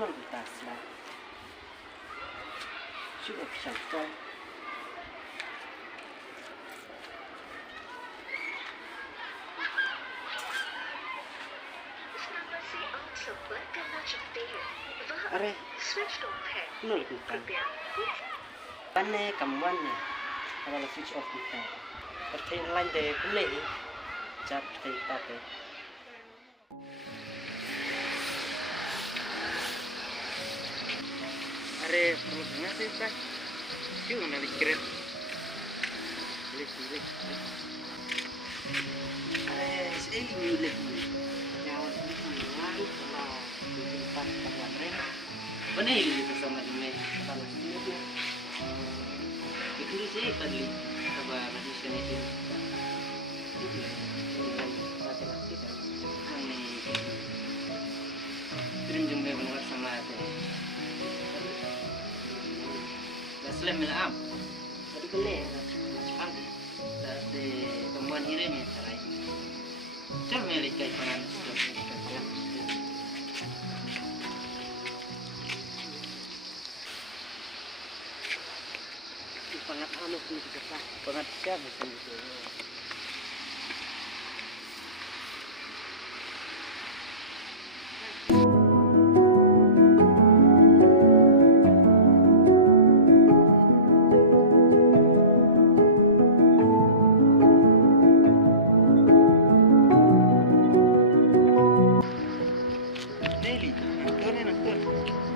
nol butas lah. Sudah bisa coy. अरे nol bukan. Pane kamuan ya. Kalau switch off bukan. Pertanyaan lain deh boleh. Cap tate. Are perlu dengar sih kan? Cuma nanti keren. Pilih. Are ini milih. Jawab ini lalu kalau tempat rem. Benar itu sama ini kalau itu. Itu sih tadi coba di sini itu. Kirim jumlah benar sama itu. Selain melam, tadi boleh cepat dari temuan ini cerai. Jangan melihat kanan sudah. Sangat aneh ini kita. Sangat siap itu. Daily, nonton.